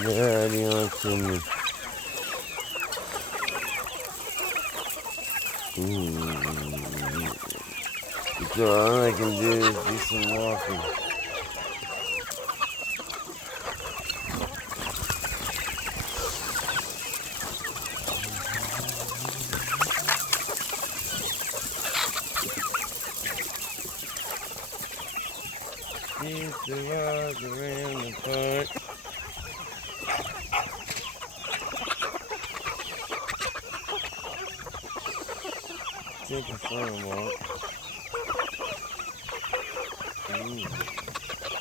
They're already on to me. So all I can do is do some walking. Keep the rock around the park. Take a fun walk.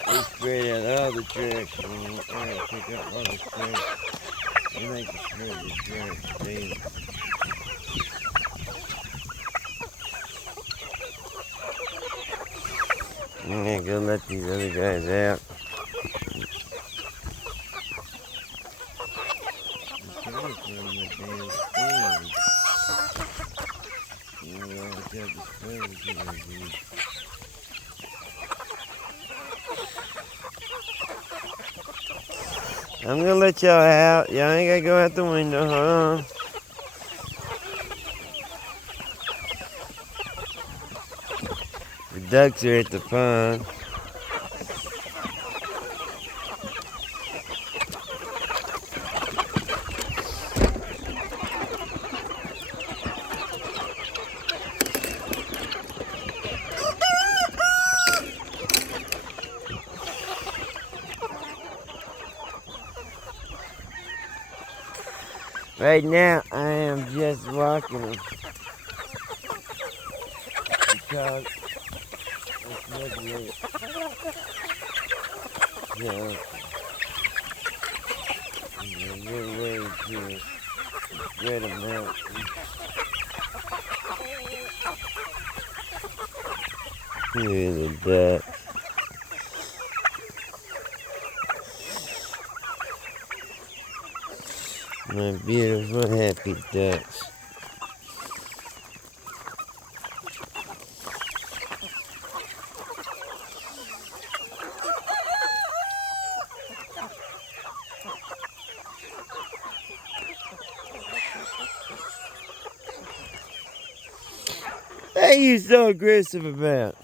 They spread out all the tracks. I gotta pick up all the tracks. They like to spread the tracks daily. I'm gonna go let these other guys out. I'm gonna let y'all out. Y'all ain't gotta go out the window, hold on. The ducks are at the pond. Right now, I am just walking them because it's lovely. So, there's a good way to spread them out. Look at that. My beautiful happy ducks. What are you so aggressive about?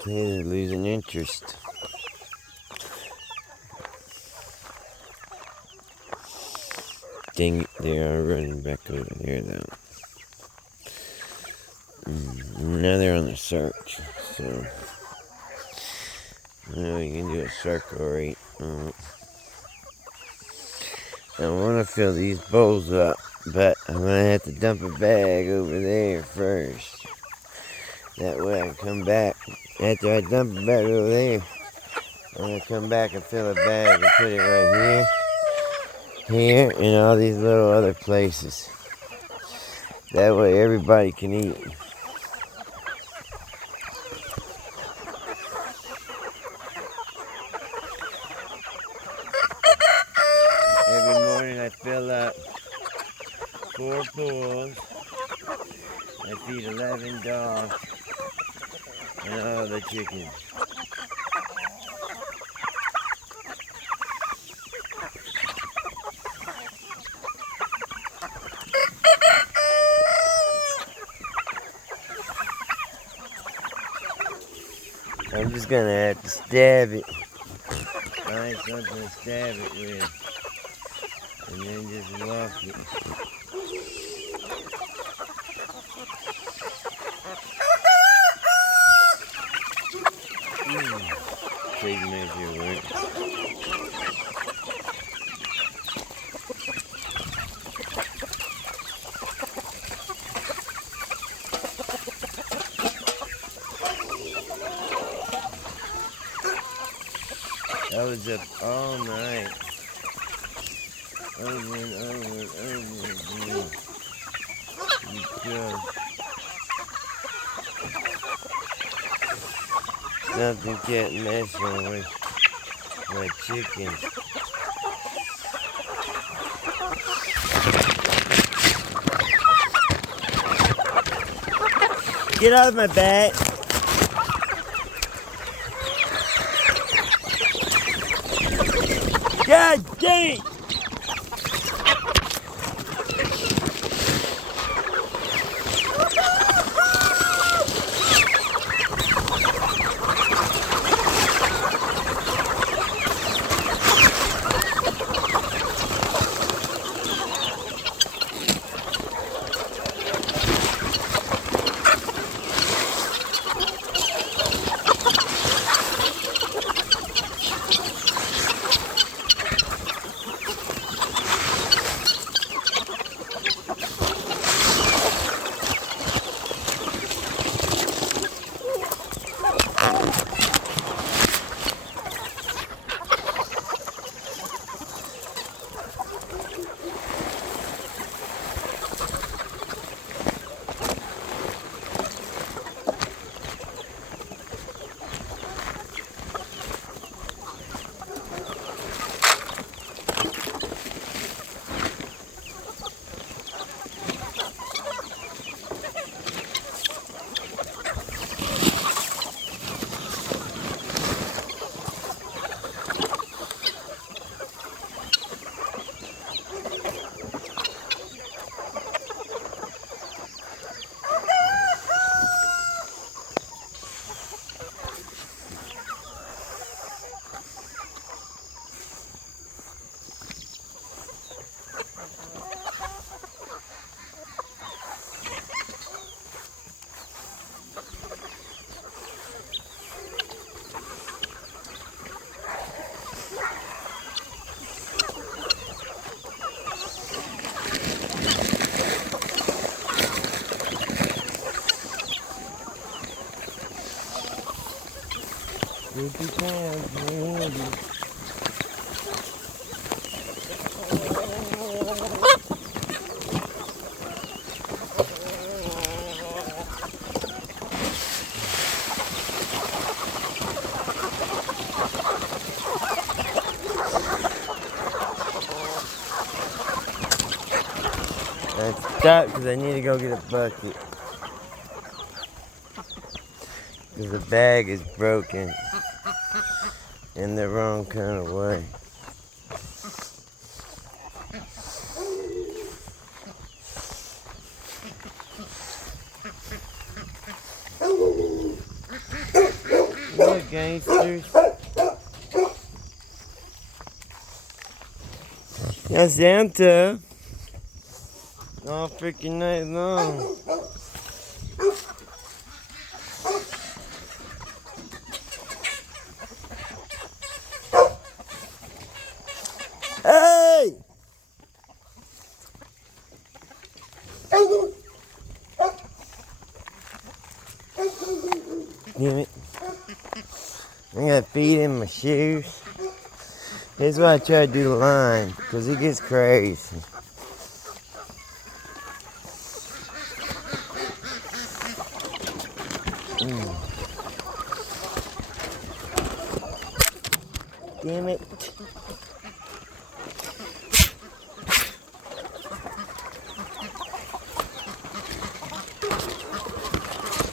Okay, they're losing interest. Dang it, they are running back over there though. Now they're on the search, so now we can do a circle right. I want to fill these bowls up, but I'm going to have to dump a bag over there first. That way I can come back. After I dump it back over there, I'm going to come back and fill a bag and put it right here, and all these little other places. That way everybody can eat. Every morning I fill up 4 pools. I feed 11 dogs and all the chickens. I'm just gonna have to stab it. Find something to stab it with. And then just walk it. Take measure work. I was up all night. Over and over and over again. Because something kept messing with my chickens. Get off my back. God dang it! Stop, because I need to go get a bucket. Because the bag is broken in the wrong kind of way. Look, gangsters. That's Santa. All freaking night long. Hey! Damn it. I got feet in my shoes. Here's why I try to do the line, because it gets crazy. Damn it.